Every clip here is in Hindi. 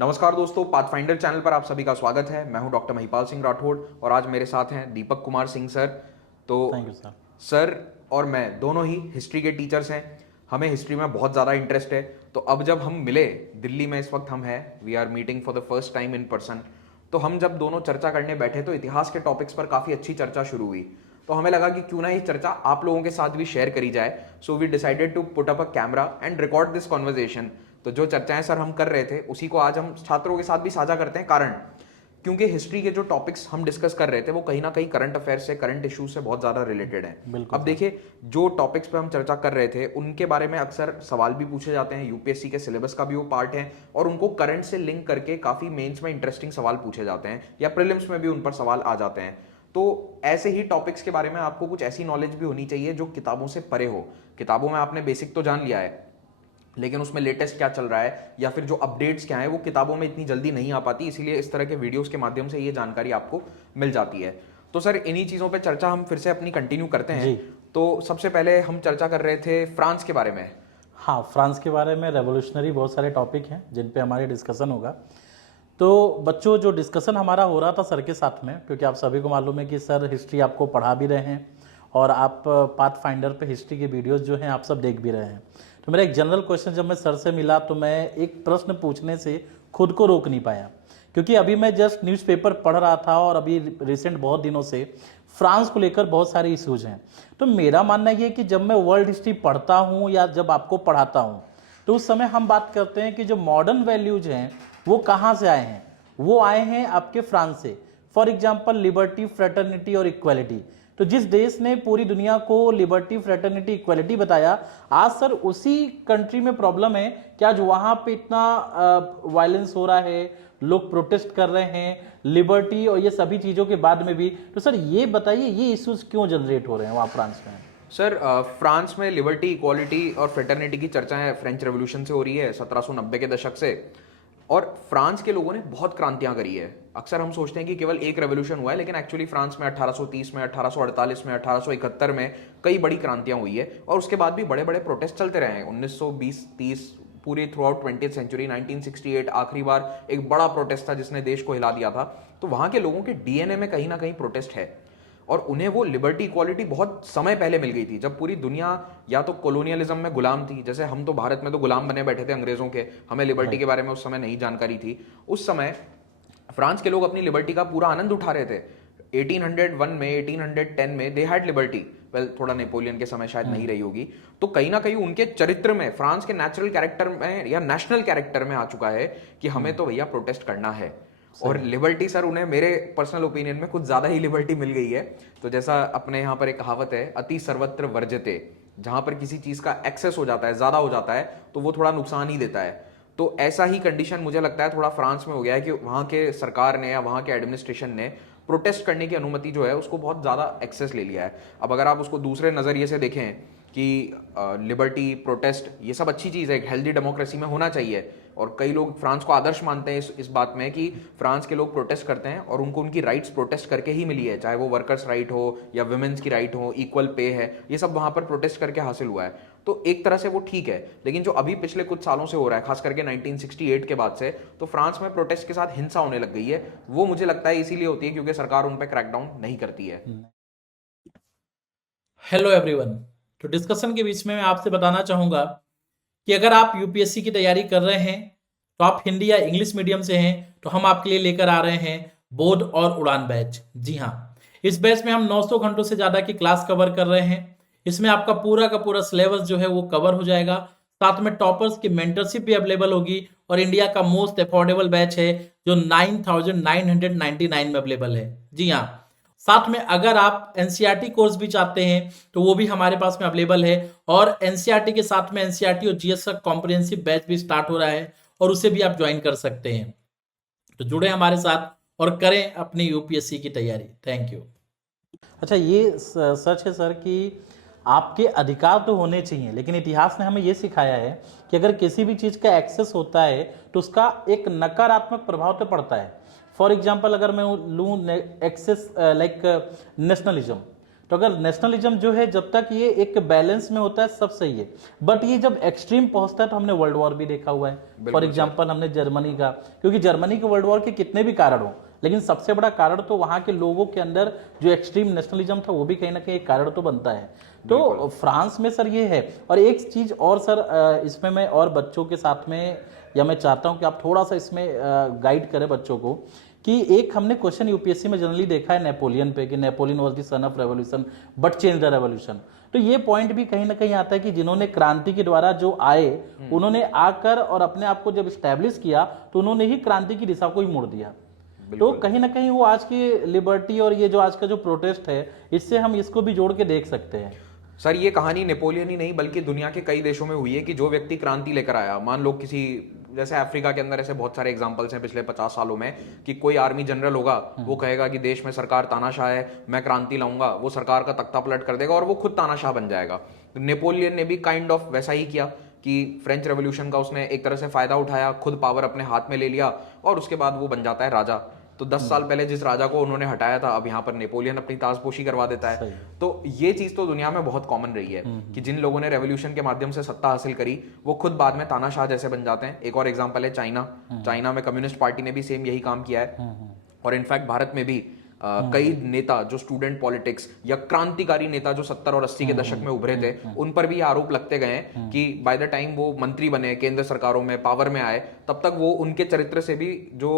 नमस्कार दोस्तों, पाथफाइंडर चैनल पर आप सभी का स्वागत है। मैं हूं डॉक्टर महिपाल सिंह राठौड़ और आज मेरे साथ हैं दीपक कुमार सिंह सर। तो थैंक यू सर। सर और मैं दोनों ही हिस्ट्री के टीचर्स हैं। हमें हिस्ट्री में बहुत ज़्यादा इंटरेस्ट है। तो अब जब हम मिले दिल्ली में, इस वक्त हम हैं, we are meeting for the first time in person. तो हम जब दोनों चर्चा करने बैठे तो इतिहास के टॉपिक्स पर काफ़ी अच्छी चर्चा शुरू हुई। तो हमें लगा कि क्यों ना ये चर्चा आप लोगों के साथ भी शेयर करी जाए। So we decided to put up a camera and record this conversation. तो जो चर्चाएं सर हम कर रहे थे उसी को आज हम छात्रों के साथ भी साझा करते हैं। कारण क्योंकि हिस्ट्री के जो टॉपिक्स हम डिस्कस कर रहे थे वो कहीं ना कहीं करंट अफेयर्स से, करंट इश्यूज से बहुत ज़्यादा रिलेटेड हैं। बिल्कुल अब सर। देखिए, जो टॉपिक्स पे हम चर्चा कर रहे थे उनके बारे में अक्सर सवाल भी पूछे जाते हैं, यूपीएससी के सिलेबस का भी वो पार्ट है और उनको करंट से लिंक करके काफ़ी मेंस में इंटरेस्टिंग सवाल पूछे जाते हैं या प्रीलिम्स में भी उन पर सवाल आ जाते हैं। तो ऐसे ही टॉपिक्स के बारे में आपको कुछ ऐसी नॉलेज भी होनी चाहिए जो किताबों से परे हो। किताबों में आपने बेसिक तो जान लिया है, लेकिन उसमें लेटेस्ट क्या चल रहा है या फिर जो अपडेट्स क्या है वो किताबों में इतनी जल्दी नहीं आ पाती। इसीलिए इस तरह के वीडियोस के माध्यम से ये जानकारी आपको मिल जाती है। तो सर, इन्हीं चीज़ों पे चर्चा हम फिर से अपनी कंटिन्यू करते हैं। जी। तो सबसे पहले हम चर्चा कर रहे थे फ्रांस के बारे में। हाँ, फ्रांस के बारे में रेवोल्यूशनरी बहुत सारे टॉपिक हैं जिन पे हमारी डिस्कशन होगा। तो बच्चों, जो डिस्कशन हमारा हो रहा था सर के साथ में, क्योंकि आप सभी को मालूम है कि सर हिस्ट्री आपको पढ़ा भी रहे हैं और आप पाथ फाइंडर पे हिस्ट्री के वीडियोस जो हैं आप सब देख भी रहे हैं। तो मेरा एक जनरल क्वेश्चन जब मैं सर से मिला तो मैं एक प्रश्न पूछने से खुद को रोक नहीं पाया, क्योंकि अभी मैं जस्ट न्यूज़पेपर पढ़ रहा था और अभी रिसेंट बहुत दिनों से फ्रांस को लेकर बहुत सारे इश्यूज हैं। तो मेरा मानना ये है कि जब मैं वर्ल्ड हिस्ट्री पढ़ता हूँ या जब आपको पढ़ाता हूँ तो उस समय हम बात करते हैं कि जो मॉडर्न वैल्यूज हैं वो कहाँ से आए हैं। वो आए हैं आपके फ्रांस से। फॉर एग्जाम्पल लिबर्टी, फ्रेटर्निटी और इक्वालिटी। तो जिस देश ने पूरी दुनिया को लिबर्टी, फ्रेटर्निटी, इक्वालिटी बताया, आज सर उसी कंट्री में प्रॉब्लम है कि आज वहाँ पे इतना वायलेंस हो रहा है, लोग प्रोटेस्ट कर रहे हैं लिबर्टी और ये सभी चीज़ों के बाद में भी। तो सर ये बताइए, ये इश्यूज क्यों जनरेट हो रहे हैं वहाँ फ्रांस में? सर, फ्रांस में लिबर्टी, इक्वालिटी और फ्रेटर्निटी की चर्चाएं फ्रेंच रेवोल्यूशन से हो रही है, 1790 के दशक से। और फ्रांस के लोगों ने बहुत क्रांतियां करी है। अक्सर हम सोचते हैं कि केवल एक रेवोल्यूशन हुआ है, लेकिन एक्चुअली फ्रांस में 1830 में, 1848 में, 1871 में कई बड़ी क्रांतियां हुई है और उसके बाद भी बड़े बड़े प्रोटेस्ट चलते रहे हैं। 1920-30 पूरी थ्रू आउट 20th सेंचुरी, 1968 आखिरी बार एक बड़ा प्रोटेस्ट था जिसने देश को हिला दिया था। तो वहां के लोगों के डीएनए में कहीं ना कहीं प्रोटेस्ट है और उन्हें वो लिबर्टी, इक्वालिटी बहुत समय पहले मिल गई थी, जब पूरी दुनिया या तो कॉलोनियलिज्म में गुलाम थी। जैसे हम तो भारत में तो गुलाम बने बैठे थे अंग्रेजों के, हमें लिबर्टी के बारे में उस समय नहीं जानकारी थी। उस समय फ्रांस के लोग अपनी लिबर्टी का पूरा आनंद उठा रहे थे। 1801 में, 1810 में दे हैड लिबर्टी। वेल, थोड़ा नेपोलियन के समय शायद नहीं रही होगी। तो कहीं ना कहीं उनके चरित्र में, फ्रांस के नेचुरल कैरेक्टर में या नेशनल कैरेक्टर में आ चुका है कि हमें तो भैया प्रोटेस्ट करना है। और लिबर्टी सर, उन्हें मेरे पर्सनल ओपिनियन में कुछ ज्यादा ही लिबर्टी मिल गई है। तो जैसा अपने यहाँ पर एक कहावत है, अति सर्वत्र वर्जते। जहां पर किसी चीज का एक्सेस हो जाता है, ज्यादा हो जाता है, तो वो थोड़ा नुकसान ही देता है। तो ऐसा ही कंडीशन मुझे लगता है थोड़ा फ्रांस में हो गया है कि वहां के सरकार ने या वहां के एडमिनिस्ट्रेशन ने प्रोटेस्ट करने की अनुमति जो है उसको बहुत ज़्यादा एक्सेस ले लिया है। अब अगर आप उसको दूसरे नज़रिए से देखें कि लिबर्टी, प्रोटेस्ट, ये सब अच्छी चीज़ है, एक हेल्दी डेमोक्रेसी में होना चाहिए। और कई लोग फ्रांस को आदर्श मानते हैं इस बात में कि फ्रांस के लोग प्रोटेस्ट करते हैं और उनको उनकी राइट्स प्रोटेस्ट करके ही मिली है, चाहे वो वर्कर्स राइट हो या वुमेन्स की राइट हो, इक्वल पे है, ये सब वहाँ पर प्रोटेस्ट करके हासिल हुआ है। तो एक तरह से वो ठीक है। लेकिन जो अभी पिछले कुछ सालों से हो रहा है, खास करके 1968 के बाद से, तो फ्रांस में प्रोटेस्ट के साथ हिंसा होने लग गई है। वो मुझे लगता है इसीलिए होती है क्योंकि सरकार उन पर क्रैकडाउन नहीं करती है। Hello everyone. तो डिस्कशन के बीच में मैं आपसे बताना चाहूँगा कि अगर आप यूपीएससी की तैयारी कर रहे हैं तो आप हिंदी या इंग्लिश मीडियम से हैं तो हम आपके लिए लेकर आ रहे हैं बोर्ड और उड़ान बैच। जी हाँ, इस बैच में हम 900 घंटों से ज़्यादा की क्लास कवर कर रहे हैं। इसमें आपका पूरा का पूरा सिलेबस जो है वो कवर हो जाएगा। साथ में टॉपर्स की मेंटरशिप भी अवेलेबल होगी और इंडिया का मोस्ट अफोर्डेबल बैच है जो 9,999 में अवेलेबल है। जी हाँ, साथ में अगर आप एनसीईआरटी कोर्स भी चाहते हैं तो वो भी हमारे पास में अवेलेबल है और एनसीईआरटी के साथ में एनसीईआरटी और जीएस का कॉम्प्रिहेंसिव बैच भी स्टार्ट हो रहा है और उसे भी आप ज्वाइन कर सकते हैं। तो जुड़े हमारे साथ और करें अपनी यूपीएससी की तैयारी। Thank you. अच्छा, ये सच है सर कि आपके अधिकार तो होने चाहिए, लेकिन इतिहास ने हमें ये सिखाया है कि अगर किसी भी चीज़ का एक्सेस होता है तो उसका एक नकारात्मक प्रभाव तो पड़ता है। फॉर एग्जाम्पल अगर मैं लूँ एक्सेस लाइक नेशनलिज्म, तो अगर नेशनलिज्म जो है जब तक ये एक बैलेंस में होता है सब सही है, बट ये जब एक्सट्रीम पहुंचता है तो हमने वर्ल्ड वॉर भी देखा हुआ है। फॉर एग्जांपल हमने जर्मनी का, क्योंकि जर्मनी के वर्ल्ड वॉर के कितने भी कारण हो, लेकिन सबसे बड़ा कारण तो वहां के लोगों के अंदर जो एक्सट्रीम नेशनलिज्म था वो भी कहीं ना कहीं एक कारण तो बनता है। तो फ्रांस में सर ये है। और एक चीज और सर इसमें मैं और बच्चों के साथ में, या मैं चाहता हूं कि आप थोड़ा सा इसमें गाइड करें बच्चों को, कि एक हमने क्वेश्चन यूपीएससी में जनरली देखा है नेपोलियन पे, कि Napoleon was the son of revolution but change the revolution. तो ये पॉइंट भी कहीं ना कहीं आता है कि जिन्होंने क्रांति के द्वारा जो आए, उन्होंने आकर और अपने आप को जब स्टैब्लिश किया तो उन्होंने ही क्रांति की दिशा को ही मोड़ दिया। तो कहीं ना कहीं वो आज की लिबर्टी और ये जो आज का जो प्रोटेस्ट है, इससे हम इसको भी जोड़ के देख सकते हैं। सर ये कहानी नेपोलियन ही नहीं बल्कि दुनिया के कई देशों में हुई है कि जो व्यक्ति क्रांति लेकर आया, मान लो किसी, जैसे अफ्रीका के अंदर ऐसे बहुत सारे एग्जांपल्स हैं पिछले 50 सालों में, कि कोई आर्मी जनरल होगा, वो कहेगा कि देश में सरकार तानाशाह है, मैं क्रांति लाऊंगा, वो सरकार का तख्ता पलट कर देगा और वो खुद तानाशाह बन जाएगा। नेपोलियन ने भी काइंड ऑफ वैसा ही किया कि फ्रेंच रेवोल्यूशन का उसने एक तरह से फायदा उठाया, खुद पावर अपने हाथ में ले लिया और उसके बाद वो बन जाता है राजा। तो 10 साल पहले जिस राजा को उन्होंने हटाया था, अब यहाँ पर नेपोलियन अपनी ताजपोशी करवा देता है। तो ये चीज तो दुनिया में बहुत कॉमन रही है कि जिन लोगों ने रेवोल्यूशन के माध्यम से सत्ता हासिल करी, वो खुद बाद में तानाशाह जैसे बन जाते हैं। एक और एग्जांपल है चाइना। चाइना में कम्युनिस्ट पार्टी ने भी सेम यही काम किया है। और इनफैक्ट भारत में भी कई नेता जो स्टूडेंट पॉलिटिक्स या क्रांतिकारी नेता जो 70 और 80 के दशक में उभरे थे, उन पर भी आरोप लगते गए कि बाय द टाइम वो मंत्री बने, केंद्र सरकारों में पावर में आए, तब तक वो उनके चरित्र से भी जो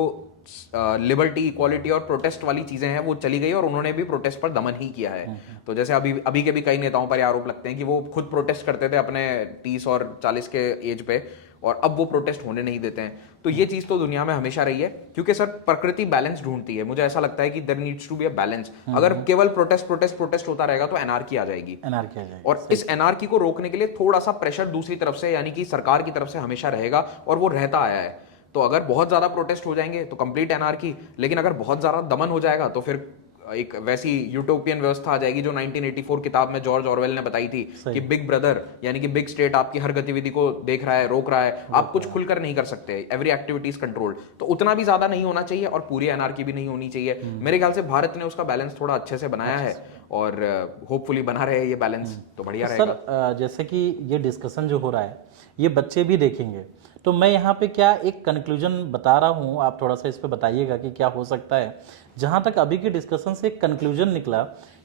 लिबर्टी, इक्वालिटी और प्रोटेस्ट वाली चीजें हैं वो चली गई और उन्होंने भी प्रोटेस्ट पर दमन ही किया है। तो जैसे अभी के भी कई नेताओं पर आरोप लगते हैं कि वो खुद प्रोटेस्ट करते थे अपने 30 और 40 के एज पे, और अब वो प्रोटेस्ट होने नहीं देते हैं। तो ये चीज तो दुनिया में हमेशा रही है, क्योंकि सर प्रकृति बैलेंस ढूंढती है। मुझे ऐसा लगता है कि there needs to be a balance. अगर केवल प्रोटेस्ट होता रहेगा तो एनार्की आ जाएगी। और इस एनार्की को रोकने के लिए थोड़ा सा प्रेशर दूसरी तरफ से, यानी कि सरकार की तरफ से हमेशा रहेगा, और वो रहता आया है। तो अगर बहुत ज्यादा प्रोटेस्ट हो जाएंगे तो कंप्लीट एनार्की, लेकिन अगर बहुत ज्यादा दमन हो जाएगा तो फिर एक वैसी यूटोपियन व्यवस्था आ जाएगी जो 1984 किताब में जॉर्ज ऑरवेल ने बताई थी कि बिग ब्रदर यानी कि बिग स्टेट आपकी हर गतिविधि को देख रहा है, रोक रहा है, आप कुछ खुलकर नहीं कर सकते, एवरी एक्टिविटी इज कंट्रोल्ड। तो उतना भी ज्यादा नहीं होना चाहिए और पूरी एनार्की भी नहीं होनी चाहिए। मेरे ख्याल से भारत ने उसका बैलेंस थोड़ा अच्छे से बनाया है और होपफुली बना रहे ये बैलेंस तो बढ़िया रहेगा। सर जैसे कि ये डिस्कशन जो हो रहा है ये बच्चे भी देखेंगे, तो मैं यहाँ पे क्या एक कंक्लूजन बता रहा हूँ, आप थोड़ा सा इस पे बताइएगा कि क्या हो सकता है। जहाँ तक अभी के डिस्कशन से एक कंक्लूजन निकला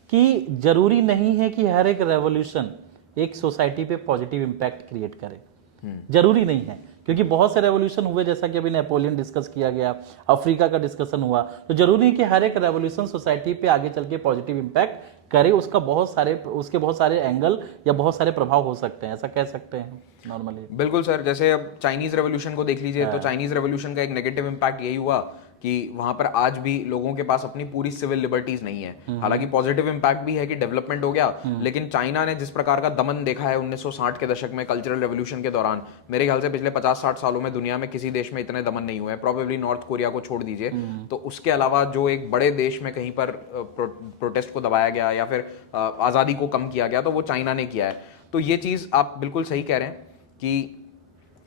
कि जरूरी नहीं है कि हर एक रेवोल्यूशन एक सोसाइटी पे पॉजिटिव इम्पैक्ट क्रिएट करे, जरूरी नहीं है, क्योंकि बहुत से रेवोल्यूशन हुए, जैसा कि अभी नेपोलियन डिस्कस किया गया, अफ्रीका का डिस्कशन हुआ। तो जरूरी नहीं कि हर एक रेवोल्यूशन सोसाइटी पे आगे चल के पॉजिटिव इम्पैक्ट करे, उसके बहुत सारे एंगल या बहुत सारे प्रभाव हो सकते हैं, ऐसा कह सकते हैं नॉर्मली। बिल्कुल सर, जैसे अब चाइनीज रेवोल्यूशन को देख लीजिए, तो चाइनीज रेवोल्यूशन का एक नेगेटिव इम्पैक्ट यही हुआ कि वहां पर आज भी लोगों के पास अपनी पूरी सिविल लिबर्टीज नहीं है। हालांकि पॉजिटिव इम्पैक्ट भी है कि डेवलपमेंट हो गया, लेकिन चाइना ने जिस प्रकार का दमन देखा है 1960 के दशक में कल्चरल रेवोल्यूशन के दौरान, मेरे ख्याल से पिछले 50-60 सालों में दुनिया में किसी देश में इतने दमन नहीं हुए हैं। प्रोबेबली नॉर्थ कोरिया को छोड़ दीजिए। तो उसके अलावा जो एक बड़े देश में कहीं पर प्रोटेस्ट को दबाया गया या फिर आजादी को कम किया गया, तो वो चाइना ने किया है। तो ये चीज आप बिल्कुल सही कह रहे हैं कि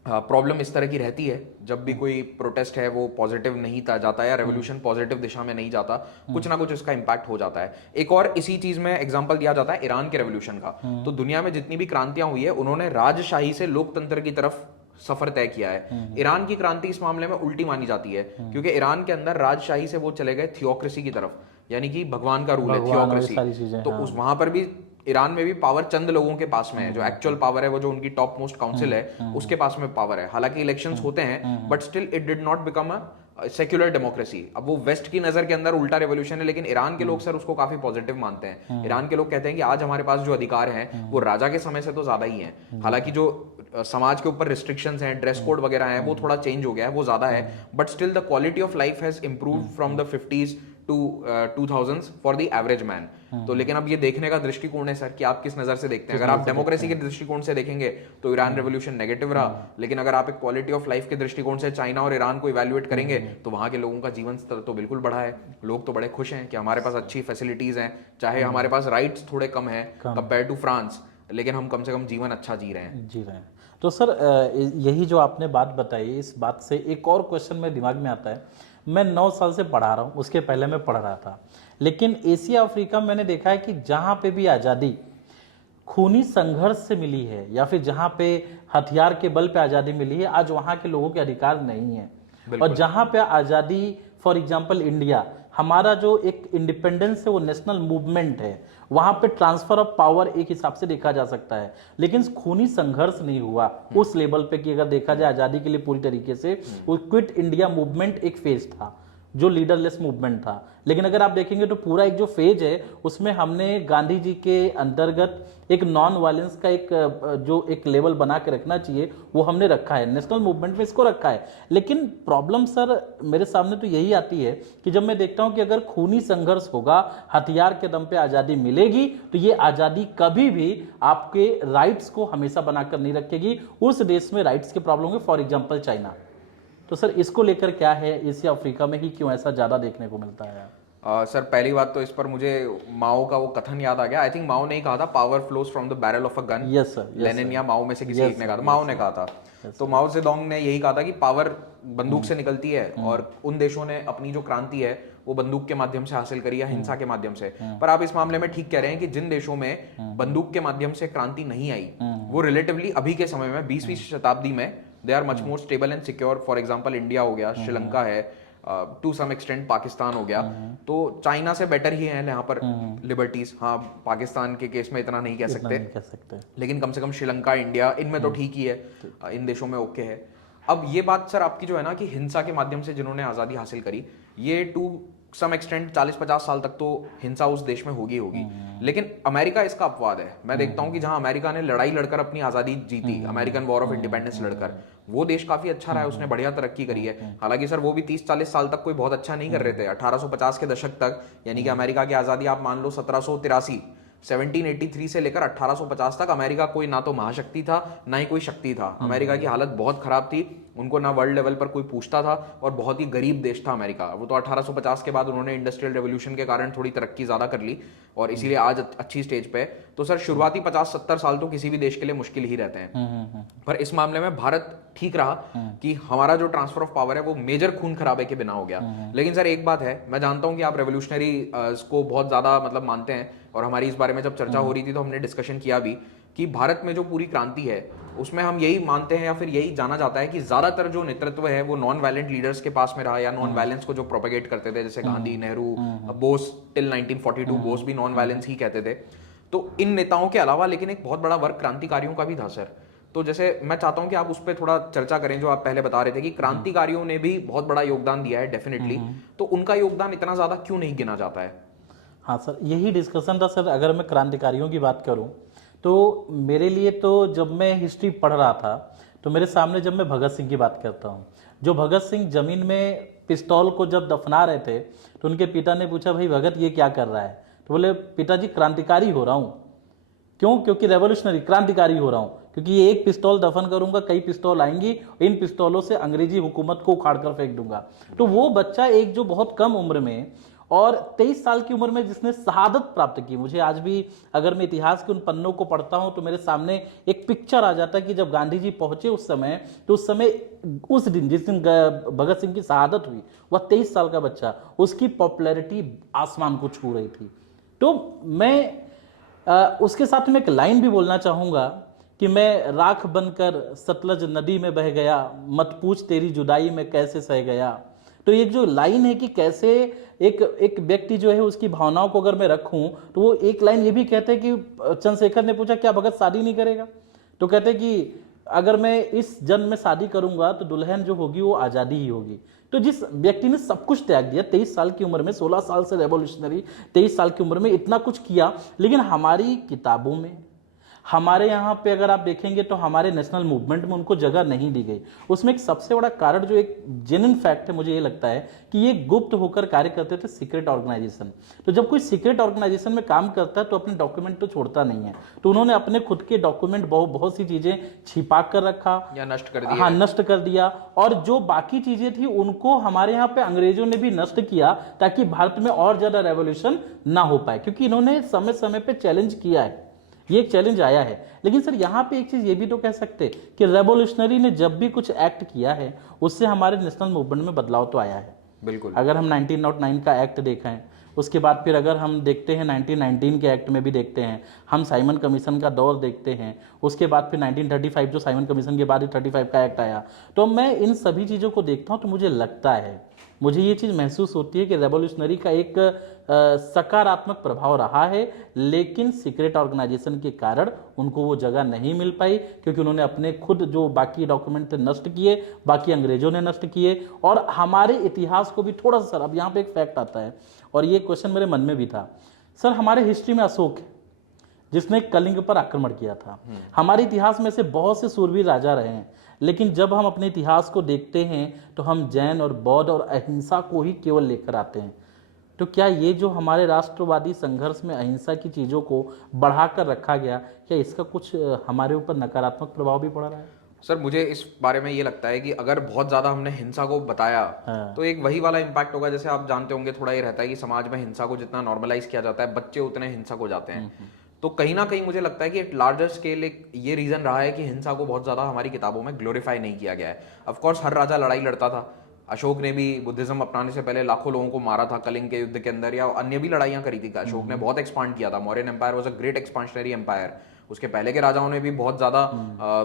प्रॉब्लम इस तरह की रहती है जब भी कोई प्रोटेस्ट है वो पॉजिटिव नहीं जाता या रेवोल्यूशन पॉजिटिव दिशा में नहीं जाता, कुछ ना कुछ इसका इंपैक्ट हो जाता है। एक और इसी चीज में एग्जांपल दिया जाता है ईरान के रेवोल्यूशन का। तो दुनिया में जितनी भी क्रांतियां हुई है उन्होंने राजशाही से लोकतंत्र की तरफ सफर तय किया है। ईरान की क्रांति इस मामले में उल्टी मानी जाती है, क्योंकि ईरान के अंदर राजशाही से वो चले गए थियोक्रेसी की तरफ, यानी कि भगवान का रूल है, थियोक्रेसी। तो उस वहां पर भी ईरान में भी पावर चंद लोगों के पास में है। जो एक्चुअल पावर है वो जो उनकी टॉप मोस्ट काउंसिल है उसके पास में पावर है। हालांकि इलेक्शंस होते हैं but still it did not become a secular democracy. अब वो वेस्ट की नजर के अंदर उल्टा रेवोल्यूशन है, लेकिन ईरान के लोग सर उसको काफी पॉजिटिव मानते हैं। ईरान के लोग कहते हैं कि आज हमारे पास जो अधिकार हैं वो राजा के समय से तो ज्यादा ही हैं। हालांकि जो समाज के ऊपर रिस्ट्रिक्शंस हैं, ड्रेस कोड वगैरह हैं, वो थोड़ा चेंज हो गया है, वो ज्यादा है, but still the quality of life has improved from the 50s to 2000s for the average man. तो लेकिन अब ये देखने का दृष्टिकोण है सर कि आप किस नजर से देखते हैं। अगर आप डेमोक्रेसी के दृष्टिकोण से देखेंगे तो ईरान रेवोल्यूशन नेगेटिव रहा, लेकिन अगर आप एक क्वालिटी ऑफ लाइफ के दृष्टिकोण से चाइना और ईरान को इवैल्यूएट करेंगे तो वहां के लोगों का जीवन स्तर तो बिल्कुल बढ़ा है। लोग तो बड़े खुश हैं कि हमारे पास अच्छी फैसिलिटीज हैं, चाहे हमारे पास राइट्स थोड़े कम है कंपेयर टू फ्रांस, लेकिन हम कम से कम जीवन अच्छा जी रहे हैं। तो सर यही जो आपने बात बताई, इस बात से एक और क्वेश्चन मेरे दिमाग में आता है। मैं 9 साल से पढ़ा रहा हूँ, उसके पहले मैं पढ़ रहा था। लेकिन एशिया अफ्रीका में मैंने देखा है कि जहाँ पे भी आज़ादी खूनी संघर्ष से मिली है या फिर जहाँ पे हथियार के बल पे आज़ादी मिली है, आज वहाँ के लोगों के अधिकार नहीं है। और जहाँ पे आज़ादी, फॉर एग्जांपल इंडिया, हमारा जो एक इंडिपेंडेंस है वो नेशनल मूवमेंट है, वहाँ पे ट्रांसफर ऑफ पावर एक हिसाब से देखा जा सकता है, लेकिन खूनी संघर्ष नहीं हुआ उस लेवल पे कि अगर देखा जाए आज़ादी के लिए पूरी तरीके से। वो क्विट इंडिया मूवमेंट एक फेज था जो लीडरलेस मूवमेंट था, लेकिन अगर आप देखेंगे तो पूरा एक जो फेज है उसमें हमने गांधी जी के अंतर्गत एक नॉन वायलेंस का एक जो एक लेवल बना के रखना चाहिए वो हमने रखा है, नेशनल मूवमेंट में इसको रखा है। लेकिन प्रॉब्लम सर मेरे सामने तो यही आती है कि जब मैं देखता हूं कि अगर खूनी संघर्ष होगा, हथियार के दम पे आज़ादी मिलेगी, तो ये आज़ादी कभी भी आपके राइट्स को हमेशा बनाकर नहीं रखेगी। उस देश में राइट्स के प्रॉब्लम है, फॉर एग्जाम्पल चाइना। तो सर इसको लेकर क्या है, एशिया अफ्रीका में ही क्यों ऐसा ज़्यादा देखने को मिलता है? सर पहली बात तो इस पर मुझे माओ का वो कथन याद आ गया। आई थिंक माओ ने ही कहा था, power flows from the barrel of a gun. Yes sir, Lenin या माओ में से किसी एक ने कहा था, माओ ने कहा था। तो माओ जेडोंग ने यही कहा था कि पावर बंदूक से निकलती है, और उन देशों ने अपनी जो क्रांति है वो बंदूक के माध्यम से हासिल करी या हिंसा के माध्यम से। पर आप इस मामले में ठीक कह रहे हैं कि जिन देशों में बंदूक के माध्यम से क्रांति नहीं आई, वो रिलेटिवली अभी के समय में 20वीं शताब्दी में they are much more stable and secure. For example India हो गया, श्रीलंका है, टू सम एक्सटेंट पाकिस्तान हो गया। तो चाइना से बेटर ही है यहाँ पर लिबर्टीज। हाँ, पाकिस्तान के केस में इतना नहीं कह सकते, लेकिन कम से कम श्रीलंका, इंडिया, इनमें तो ठीक ही है, इन देशों में ओके है। अब ये बात सर आपकी जो है ना कि हिंसा के माध्यम से जिन्होंने आज़ादी हासिल करी, ये टू सम एक्सटेंट 40-50 साल तक तो हिंसा उस देश में होगी। लेकिन अमेरिका इसका अपवाद है। मैं देखता हूं कि जहां अमेरिका ने लड़ाई लड़कर अपनी आज़ादी जीती, अमेरिकन वॉर ऑफ इंडिपेंडेंस लड़कर, वो देश काफी अच्छा रहा है, उसने बढ़िया तरक्की करी है। हालांकि सर वो भी 30-40 साल तक कोई बहुत अच्छा नहीं कर रहे थे। 1850 के दशक तक, यानी कि अमेरिका की आज़ादी आप मान लो 1783 से लेकर 1850 तक अमेरिका कोई ना तो महाशक्ति था ना ही कोई शक्ति था। अमेरिका की हालत बहुत खराब थी, उनको ना वर्ल्ड लेवल पर कोई पूछता था, और बहुत ही गरीब देश था अमेरिका। वो तो 1850 के बाद उन्होंने इंडस्ट्रियल रेवोल्यूशन के कारण थोड़ी तरक्की ज्यादा कर ली, और इसीलिए आज अच्छी स्टेज पे। तो सर शुरुआती 50-70 साल तो किसी भी देश के लिए मुश्किल ही रहते हैं। पर इस मामले में भारत ठीक रहा कि हमारा जो ट्रांसफर ऑफ पावर है वो मेजर खून खराबे के बिना हो गया। लेकिन सर एक बात है, मैं जानता हूं कि आप रेवोल्यूशनरी को बहुत ज्यादा मतलब मानते हैं, और हमारी इस बारे में जब चर्चा हो रही थी तो हमने डिस्कशन किया भी कि भारत में जो पूरी क्रांति है उसमें हम यही मानते हैं या फिर यही जाना जाता है कि ज्यादातर जो नेतृत्व है वो नॉन वायलेंट लीडर्स के पास में रहा, या नॉन वायलेंस को जो प्रोपेगेट करते थे, जैसे गांधी, नेहरू, बोस, टिल 1942 बोस भी नॉन वायलेंस ही कहते थे। तो इन नेताओं के अलावा लेकिन एक बहुत बड़ा वर्ग क्रांतिकारियों का भी था सर। तो जैसे मैं चाहता हूं कि आप उस पर थोड़ा चर्चा करें, जो आप पहले बता रहे थे कि क्रांतिकारियों ने भी बहुत बड़ा योगदान दिया है डेफिनेटली, तो उनका योगदान इतना ज्यादा क्यों नहीं गिना जाता है? हाँ सर, यही डिस्कशन था सर। अगर मैं क्रांतिकारियों की बात करूं तो मेरे लिए तो जब मैं हिस्ट्री पढ़ रहा था तो मेरे सामने जब मैं भगत सिंह की बात करता हूं, जो भगत सिंह जमीन में पिस्तौल को जब दफना रहे थे तो उनके पिता ने पूछा, भाई भगत ये क्या कर रहा है? तो बोले, पिताजी क्रांतिकारी हो रहा हूँ। क्यों? क्योंकि रेवोल्यूशनरी, क्रांतिकारी हो रहा हूँ, क्योंकि ये एक पिस्तौल दफन करूंगा, कई पिस्तौल आएंगी, इन पिस्तौलों से अंग्रेजी हुकूमत को उखाड़ कर फेंक दूंगा। तो वो बच्चा एक जो बहुत कम उम्र में और 23 साल की उम्र में जिसने शहादत प्राप्त की, मुझे आज भी अगर मैं इतिहास के उन पन्नों को पढ़ता हूं तो मेरे सामने एक पिक्चर आ जाता है कि जब गांधी जी पहुंचे उस समय, तो उस समय उस दिन जिस दिन भगत सिंह की शहादत हुई, वह 23 साल का बच्चा, उसकी पॉपुलैरिटी आसमान को छू रही थी। तो मैं उसके साथ में एक लाइन भी बोलना चाहूँगा कि मैं राख बनकर सतलज नदी में बह गया, मत पूछ तेरी जुदाई में कैसे सह गया। तो एक जो लाइन है कि कैसे एक व्यक्ति जो है उसकी भावनाओं को अगर मैं रखूं, तो वो एक लाइन ये भी कहते हैं कि चंद्रशेखर ने पूछा, क्या भगत शादी नहीं करेगा? तो कहते हैं कि अगर मैं इस जन्म में शादी करूंगा तो दुल्हन जो होगी वो आज़ादी ही होगी। तो जिस व्यक्ति ने सब कुछ त्याग दिया 23 साल की उम्र में, 16 साल से रेवोल्यूशनरी, 23 साल की उम्र में इतना कुछ किया, लेकिन हमारी किताबों में, हमारे यहाँ पे अगर आप देखेंगे तो हमारे नेशनल मूवमेंट में उनको जगह नहीं दी गई। उसमें एक सबसे बड़ा कारण जो एक जेन्युइन फैक्ट है, मुझे ये लगता है कि ये गुप्त होकर कार्य करते थे, सीक्रेट ऑर्गेनाइजेशन। तो जब कोई सीक्रेट ऑर्गेनाइजेशन में काम करता है तो अपने डॉक्यूमेंट तो छोड़ता नहीं है, तो उन्होंने अपने खुद के डॉक्यूमेंट बहुत सी चीजें छिपा कर रखा या नष्ट कर दिया। हाँ, नष्ट कर दिया। और जो बाकी चीजें थी उनको हमारे यहाँ पे अंग्रेजों ने भी नष्ट किया, ताकि भारत में और ज्यादा रेवोल्यूशन ना हो पाए, क्योंकि इन्होंने समय समय पे चैलेंज किया है, ये एक चैलेंज आया है। लेकिन सर यहाँ पे एक चीज ये भी तो कह सकते कि रेवोल्यूशनरी ने जब भी कुछ एक्ट किया है उससे हमारे नेशनल मूवमेंट में बदलाव तो आया है। बिल्कुल। अगर हम 1909 का एक्ट देखें, उसके बाद फिर अगर हम देखते हैं 1919 के एक्ट में भी देखते हैं, हम साइमन कमीशन का दौर देखते हैं, उसके बाद फिर 1935 जो साइमन कमीशन के बाद ही 35 का एक्ट आया। तो मैं इन सभी चीज़ों को देखता हूँ तो मुझे लगता है, मुझे ये चीज़ महसूस होती है कि रेवोल्यूशनरी का एक सकारात्मक प्रभाव रहा है, लेकिन सीक्रेट ऑर्गेनाइजेशन के कारण उनको वो जगह नहीं मिल पाई, क्योंकि उन्होंने अपने खुद जो बाकी डॉक्यूमेंट थे नष्ट किए, बाकी अंग्रेजों ने नष्ट किए, और हमारे इतिहास को भी थोड़ा सा, सर अब यहाँ पे एक फैक्ट आता है और ये क्वेश्चन मेरे मन में भी था सर, हमारे हिस्ट्री में अशोक है जिसने कलिंग पर आक्रमण किया था। हमारे इतिहास में से बहुत से सूरवीर राजा रहे हैं, लेकिन जब हम अपने इतिहास को देखते हैं तो हम जैन और बौद्ध और अहिंसा को ही केवल लेकर आते हैं। तो क्या ये जो हमारे राष्ट्रवादी संघर्ष में अहिंसा की चीज़ों को बढ़ाकर रखा गया, क्या इसका कुछ हमारे ऊपर नकारात्मक प्रभाव भी पड़ रहा है? सर मुझे इस बारे में ये लगता है कि अगर बहुत ज़्यादा हमने हिंसा को बताया तो एक वही वाला इम्पैक्ट होगा, जैसे आप जानते होंगे थोड़ा ये रहता है कि समाज में हिंसा को जितना नॉर्मलाइज किया जाता है, बच्चे उतने हिंसक हो जाते हैं। तो कहीं ना कहीं मुझे लगता है कि एक लार्जर स्केल एक ये रीज़न रहा है कि हिंसा को बहुत ज़्यादा हमारी किताबों में ग्लोरीफाई नहीं किया गया है। ऑफकोर्स हर राजा लड़ाई लड़ता था, अशोक ने भी बुद्धिज्म अपनाने से पहले लाखों लोगों को मारा था कलिंग के युद्ध के अंदर, या अन्य भी लड़ाइयां करी थी। अशोक ने बहुत एक्सपांड किया था, Mauryan empire was a great expansionary empire. उसके पहले के राजाओं ने भी बहुत ज्यादा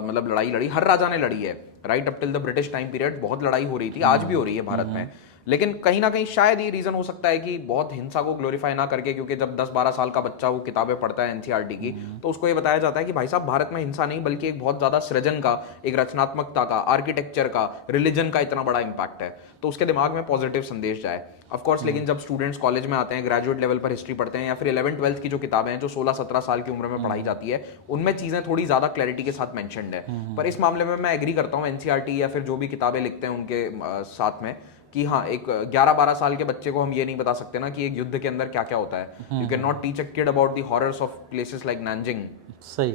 मतलब लड़ाई लड़ी, हर राजा ने लड़ी है, right up till the British time period बहुत लड़ाई हो रही थी, आज भी हो रही है भारत में। लेकिन कहीं ना कहीं शायद ये रीजन हो सकता है कि बहुत हिंसा को ग्लोरीफाई ना करके, क्योंकि जब 10-12 साल का बच्चा वो किताबें पढ़ता है एनसीईआरटी की, तो उसको ये बताया जाता है कि भाई साहब भारत में हिंसा नहीं बल्कि एक बहुत ज्यादा सृजन का, एक रचनात्मकता का, आर्किटेक्चर का, रिलीजन का इतना बड़ा इंपैक्ट है, तो उसके दिमाग में पॉजिटिव संदेश जाए। ऑफकोर्स लेकिन जब स्टूडेंट्स कॉलेज में आते हैं, ग्रेजुएट लेवल पर हिस्ट्री पढ़ते हैं, या फिर 11th-12th की जो किताबें हैं जो 16-17 साल की उम्र में पढ़ाई जाती है, उनमें चीजें थोड़ी ज्यादा क्लैरिटी के साथ मेंशन्ड है। पर इस मामले में मैं एग्री करता हूँ एनसीईआरटी या फिर जो भी किताबें लिखते हैं उनके साथ में, कि हाँ एक 11-12 साल के बच्चे को हम ये नहीं बता सकते ना कि एक युद्ध के अंदर क्या क्या होता है। You can not teach a kid about the horrors of places like Nanjing. सही।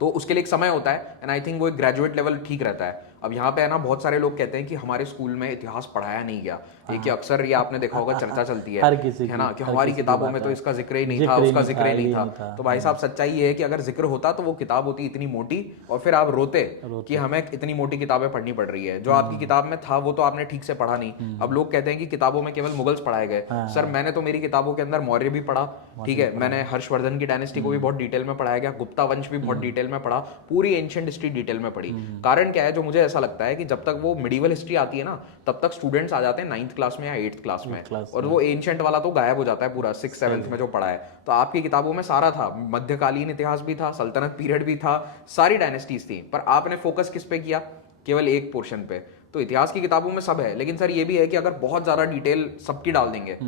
तो उसके लिए एक समय होता है, एंड आई थिंक वो एक ग्रेजुएट लेवल ठीक रहता है। अब यहाँ पे है ना, बहुत सारे लोग कहते हैं कि हमारे स्कूल में इतिहास पढ़ाया नहीं गया, एक अक्सर ये आपने देखा होगा चर्चा चलती हर किसी है ना, कि हमारी किताबों में तो इसका जिक्र ही नहीं था, उसका जिक्र ही नहीं था। तो भाई साहब सच्चाई ये है कि अगर जिक्र होता तो वो किताब होती इतनी मोटी, और फिर आप रोते कि हमें इतनी मोटी किताबें पढ़नी पड़ रही है। जो आपकी किताब में था वो तो आपने ठीक से पढ़ा नहीं। अब लोग कहते हैं कि किताबों में केवल मुगल्स पढ़ाए गए। सर मैंने तो मेरी किताबों के अंदर मौर्य भी पढ़ा, ठीक है, मैंने हर्षवर्धन की डायनेस्टी को भी बहुत डिटेल में पढ़ाया गया, गुप्ता वंश भी बहुत डिटेल में पढ़ा, पूरी एंशिएंट हिस्ट्री डिटेल में पढ़ी। कारण क्या है, जो मुझे ऐसा लगता है कि जब तक वो मिडिवल हिस्ट्री आती है ना, तब तक स्टूडेंट्स आ जाते हैं 9th क्लास में या 8th क्लास में, और वो एंशिएंट वाला तो गायब हो जाता है पूरा 6th-7th में जो पढ़ा है। तो आपकी किताबों में सारा था, मध्यकालीन इतिहास भी था, सल्तनत पीरियड भी था, सारी डायनेस्टीज थी, पर आपने फोकस किस पे किया, केवल एक पोर्शन पे। तो इतिहास की किताबों में सब है, लेकिन सर ये भी है कि अगर बहुत ज्यादा डिटेल सबकी डाल देंगे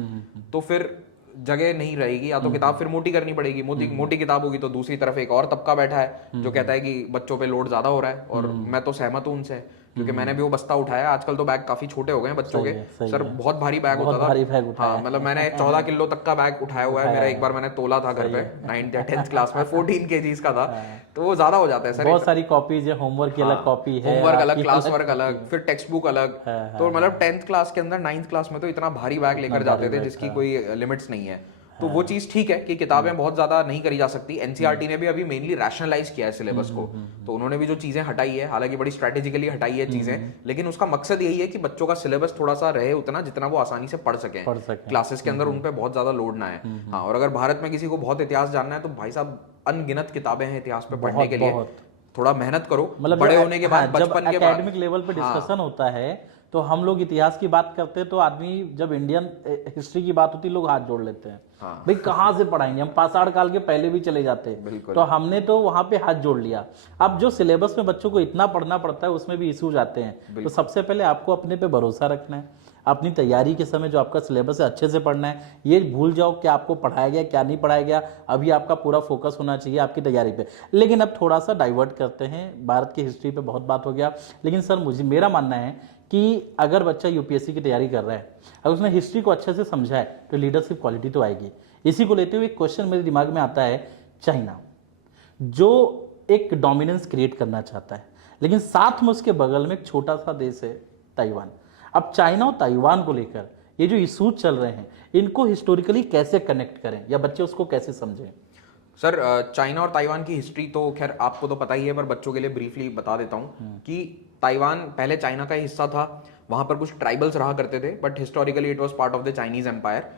तो फिर जगह नहीं रहेगी, या तो किताब फिर मोटी करनी पड़ेगी। मोटी किताब होगी तो दूसरी तरफ एक और तबका बैठा है जो कहता है कि बच्चों पे लोड ज्यादा हो रहा है, और मैं तो सहमत हूँ उनसे, क्योंकि मैंने भी वो बस्ता उठाया। आजकल तो बैग काफी छोटे हो गए हैं बच्चों के, सर बहुत भारी बैग होता था। हाँ मतलब मैंने 14 किलो तक का बैग उठाया हुआ है मेरा, एक बार मैंने तोला था घर पे 9th या 10th क्लास में, 14 kgs का था, तो वो ज्यादा हो जाता है सर। बहुत सारी कॉपीज है, होमवर्क की अलग कॉपी है, होमवर्क अलग, क्लास वर्क अलग, फिर टेक्स्ट बुक अलग। तो मतलब 10th क्लास के अंदर 9th क्लास में तो इतना भारी बैग लेकर जाते थे जिसकी कोई लिमिट्स नहीं है। तो वो चीज ठीक है कि किताबें बहुत ज्यादा नहीं करी जा सकती। एनसीईआरटी ने भी अभी मेनली रैशनलाइज किया है सिलेबस को, तो उन्होंने भी जो चीजें हटाई है, हालांकि बड़ी स्ट्रेटेजिकली हटाई है चीजें, लेकिन उसका मकसद यही है कि बच्चों का सिलेबस थोड़ा सा रहे उतना जितना वो आसानी से पढ़ सके क्लासेस के अंदर, उन पे बहुत ज्यादा लोड ना है। हाँ, और अगर भारत में किसी को बहुत इतिहास जानना है तो भाई साहब अनगिनत किताबें हैं इतिहास पे पढ़ने के लिए, थोड़ा मेहनत करो। मतलब बड़े होने के बाद, बचपन के बाद एकेडमिक लेवल पे डिस्कशन होता है तो हम लोग इतिहास की बात करते हैं तो आदमी जब इंडियन हिस्ट्री की बात होती है लोग हाथ जोड़ लेते हैं। भाई कहाँ से पढ़ाएंगे, हम पाषाण काल के पहले भी चले जाते हैं, तो हमने तो वहां पे हाथ जोड़ लिया। अब जो सिलेबस में बच्चों को इतना पढ़ना पड़ता है उसमें भी इश्यूज आते हैं। तो सबसे पहले आपको अपने पे भरोसा रखना है, अपनी तैयारी के समय जो आपका सिलेबस है अच्छे से पढ़ना है। ये भूल जाओ कि आपको पढ़ाया गया क्या नहीं पढ़ाया गया, अभी आपका पूरा फोकस होना चाहिए आपकी तैयारी पे। लेकिन अब थोड़ा सा डाइवर्ट करते हैं, भारत की हिस्ट्री पे बहुत बात हो गया, लेकिन सर मेरा मानना है कि अगर बच्चा यूपीएससी की तैयारी कर रहा है, अगर उसने हिस्ट्री को अच्छे से समझा है तो लीडरशिप क्वालिटी तो आएगी। इसी को लेते हुए एक क्वेश्चन मेरे दिमाग में आता है, चाइना जो एक डोमिनेंस क्रिएट करना चाहता है, लेकिन साथ में उसके बगल में एक छोटा सा देश है ताइवान। अब चाइना और ताइवान को लेकर ये जो इशूज चल रहे हैं, इनको हिस्टोरिकली कैसे कनेक्ट करें या बच्चे उसको कैसे समझें? सर चाइना और ताइवान की हिस्ट्री तो खैर आपको तो पता ही है, पर बच्चों के लिए ब्रीफली बता देता हूँ कि ताइवान पहले चाइना का हिस्सा था, वहां पर कुछ ट्राइबल्स रहा करते थे, but historically it was part of the Chinese empire.